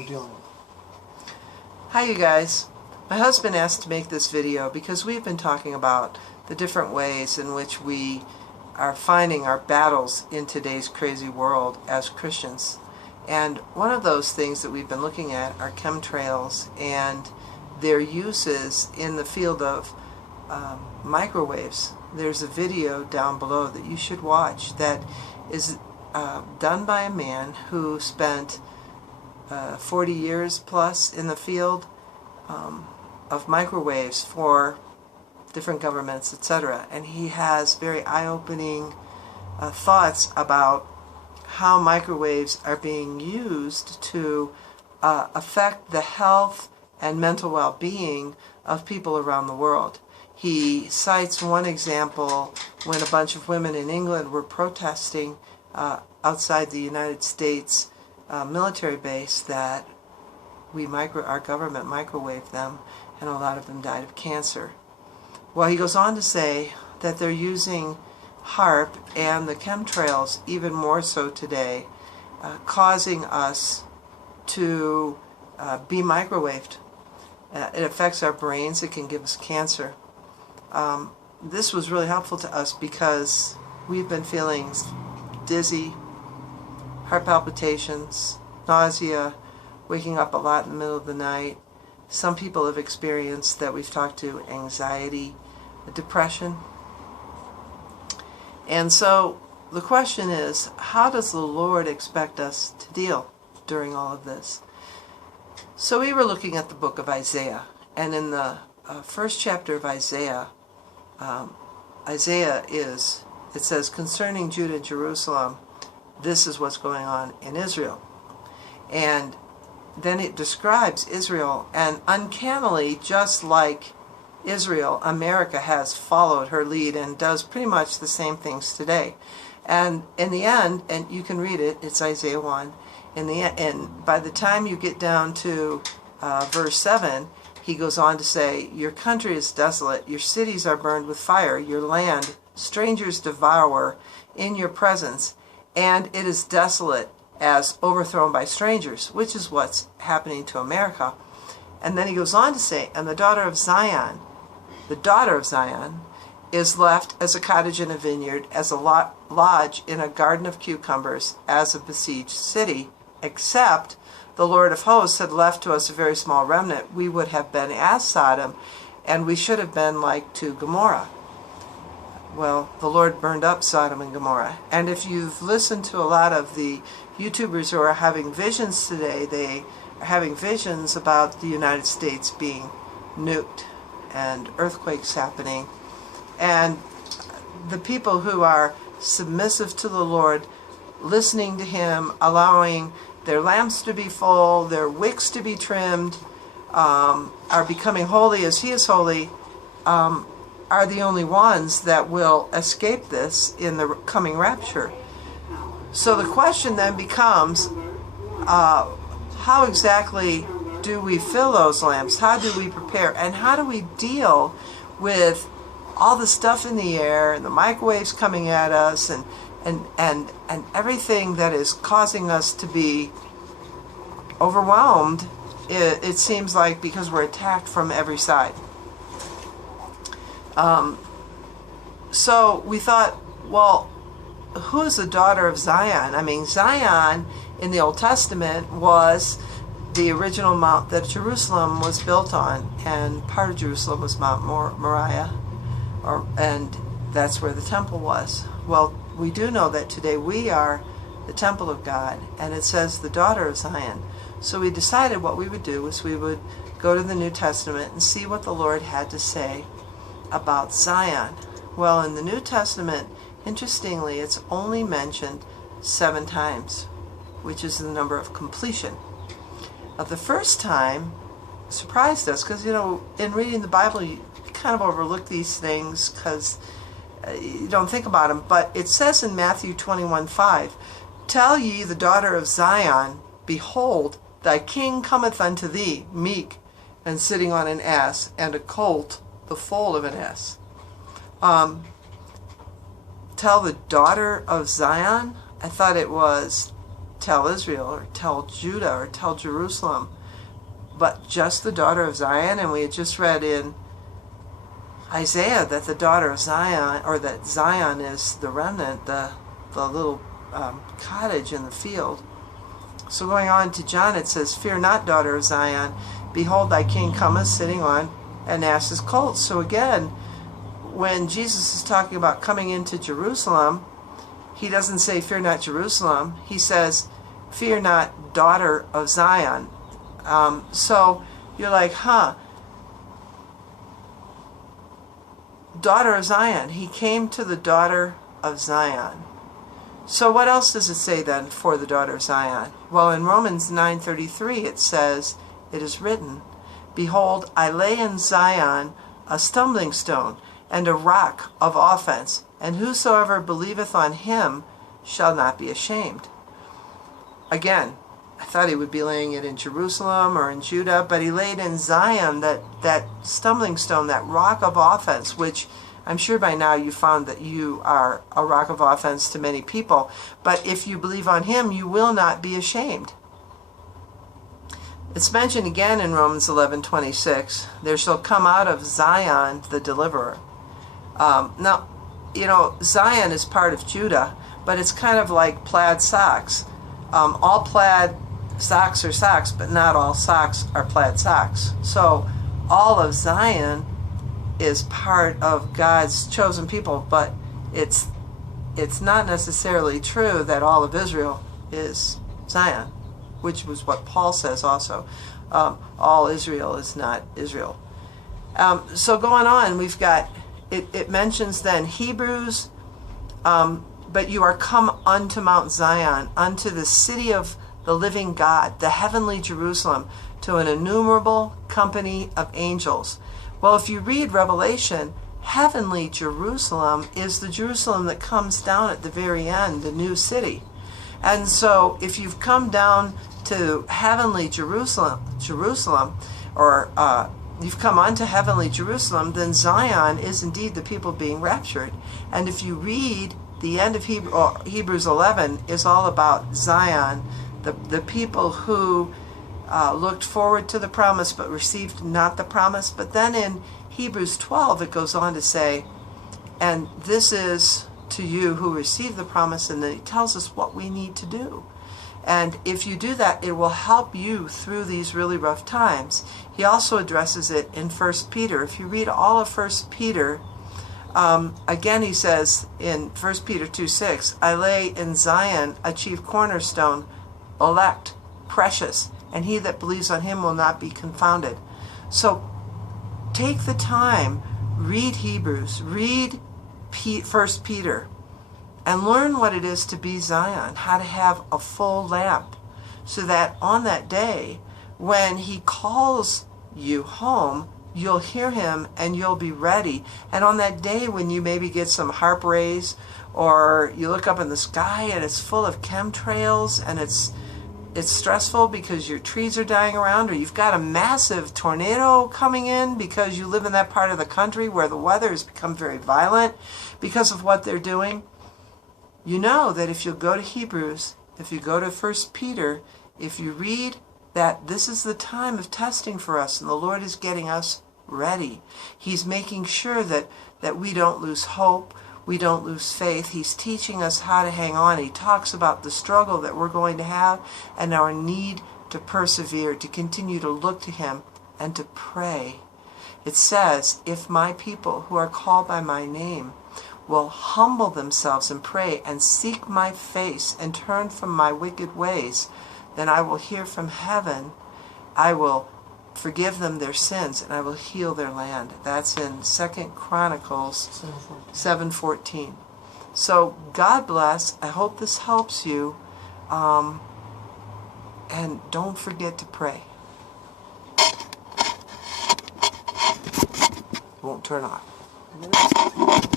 I'm dealing with. Hi you guys. My husband asked to make this video because we've been talking about the different ways in which we are finding our battles in today's crazy world as Christians. And one of those things that we've been looking at are chemtrails and their uses in the field of microwaves. There's a video down below that you should watch that is done by a man who spent 40 years plus in the field of microwaves for different governments, etc. And he has very eye-opening thoughts about how microwaves are being used to affect the health and mental well-being of people around the world. He cites one example when a bunch of women in England were protesting outside the United States military base that our government microwaved them, and a lot of them died of cancer. Well, he goes on to say that they're using HAARP and the chemtrails even more so today, causing us to be microwaved. It affects our brains. It can give us cancer. This was really helpful to us because we've been feeling dizzy, heart palpitations, nausea, waking up a lot in the middle of the night. Some people have experienced, that we've talked to, anxiety, depression. And so the question is, how does the Lord expect us to deal during all of this? So we were looking at the book of Isaiah, and in the first chapter of Isaiah, it says, concerning Judah and Jerusalem, this is what's going on in Israel. And then it describes Israel, and uncannily, just like Israel, America has followed her lead and does pretty much the same things today. And in the end, and you can read it, it's Isaiah 1, and by the time you get down to verse 7, he goes on to say, your country is desolate, your cities are burned with fire, your land strangers devour in your presence, and it is desolate as overthrown by strangers, which is what's happening to America. And then he goes on to say, and the daughter of Zion is left as a cottage in a vineyard, as a lodge in a garden of cucumbers, as a besieged city, except the Lord of hosts had left to us a very small remnant. We would have been as Sodom, and we should have been like to Gomorrah. Well, the Lord burned up Sodom and Gomorrah. And if you've listened to a lot of the YouTubers who are having visions today, they are having visions about the United States being nuked and earthquakes happening. And the people who are submissive to the Lord, listening to Him, allowing their lamps to be full, their wicks to be trimmed, are becoming holy as He is holy, are the only ones that will escape this in the coming rapture. So the question then becomes, how exactly do we fill those lamps? How do we prepare? And how do we deal with all the stuff in the air and the microwaves coming at us and everything that is causing us to be overwhelmed, it seems like, because we're attacked from every side. So we thought, well, who's the daughter of Zion? I mean, Zion in the Old Testament was the original mount that Jerusalem was built on, and part of Jerusalem was Mount Moriah, and that's where the temple was. Well, we do know that today we are the temple of God, and it says the daughter of Zion. So we decided what we would do was we would go to the New Testament and see what the Lord had to say about Zion. Well, in the New Testament, interestingly, it's only mentioned 7 times, which is the number of completion. The first time surprised us because, in reading the Bible, you kind of overlook these things because you don't think about them. But it says in Matthew 21:5, tell ye the daughter of Zion, behold, thy king cometh unto thee, meek, and sitting on an ass, and a colt, the foal of an ass. Tell the daughter of Zion? I thought it was tell Israel or tell Judah or tell Jerusalem, but just the daughter of Zion. And we had just read in Isaiah that the daughter of Zion, or that Zion is the remnant, the little cottage in the field. So going on to John, it says, "Fear not, daughter of Zion, behold, thy king cometh, sitting on an ass's colt." So again, when Jesus is talking about coming into Jerusalem, he doesn't say, "Fear not, Jerusalem." He says, "Fear not, daughter of Zion." So you're like, daughter of Zion. He came to the daughter of Zion. So what else does it say then for the daughter of Zion? Well, in Romans 9:33 it says, "It is written, Behold, I lay in Zion a stumbling stone and a rock of offense, and whosoever believeth on him shall not be ashamed." Again, I thought he would be laying it in Jerusalem or in Judah, but he laid in Zion that stumbling stone, that rock of offense, which I'm sure by now you found that you are a rock of offense to many people. But if you believe on him, you will not be ashamed. It's mentioned again in Romans 11:26, "There shall come out of Zion the deliverer." Now, Zion is part of Judah, but it's kind of like plaid socks. All plaid socks are socks, but not all socks are plaid socks. So all of Zion is part of God's chosen people, but it's not necessarily true that all of Israel is Zion, which was what Paul says also. All Israel is not Israel. So going on, we've got, it mentions then Hebrews, "But you are come unto Mount Zion, unto the city of the living God, the heavenly Jerusalem, to an innumerable company of angels." Well, if you read Revelation, heavenly Jerusalem is the Jerusalem that comes down at the very end, the new city. And so if you've come down to heavenly Jerusalem, or you've come unto heavenly Jerusalem, then Zion is indeed the people being raptured. And if you read the end of Hebrews 11 is all about Zion, the people who looked forward to the promise but received not the promise. But then in Hebrews 12 it goes on to say, "And this is to you who receive the promise," and then he tells us what we need to do. And if you do that, it will help you through these really rough times. He also addresses it in 1 Peter. If you read all of 1 Peter, again he says in 1 Peter 2:6, "I lay in Zion a chief cornerstone, elect, precious, and he that believes on him will not be confounded." So take the time, read Hebrews, read 1 Peter, and learn what it is to be Zion, how to have a full lamp, so that on that day when he calls you home, you'll hear him and you'll be ready. And on that day when you maybe get some harp rays, or you look up in the sky and it's full of chemtrails and it's stressful because your trees are dying around, or you've got a massive tornado coming in because you live in that part of the country where the weather has become very violent because of what they're doing, you know that if you go to Hebrews, if you go to 1 Peter, if you read that this is the time of testing for us and the Lord is getting us ready. He's making sure that we don't lose hope, we don't lose faith. He's teaching us how to hang on. He talks about the struggle that we're going to have and our need to persevere, to continue to look to him and to pray. It says, "If my people who are called by my name will humble themselves and pray and seek my face and turn from my wicked ways, then I will hear from heaven, I will forgive them their sins, and I will heal their land." That's in 2 Chronicles 7:14. So God bless. I hope this helps you. And don't forget to pray. It won't turn off.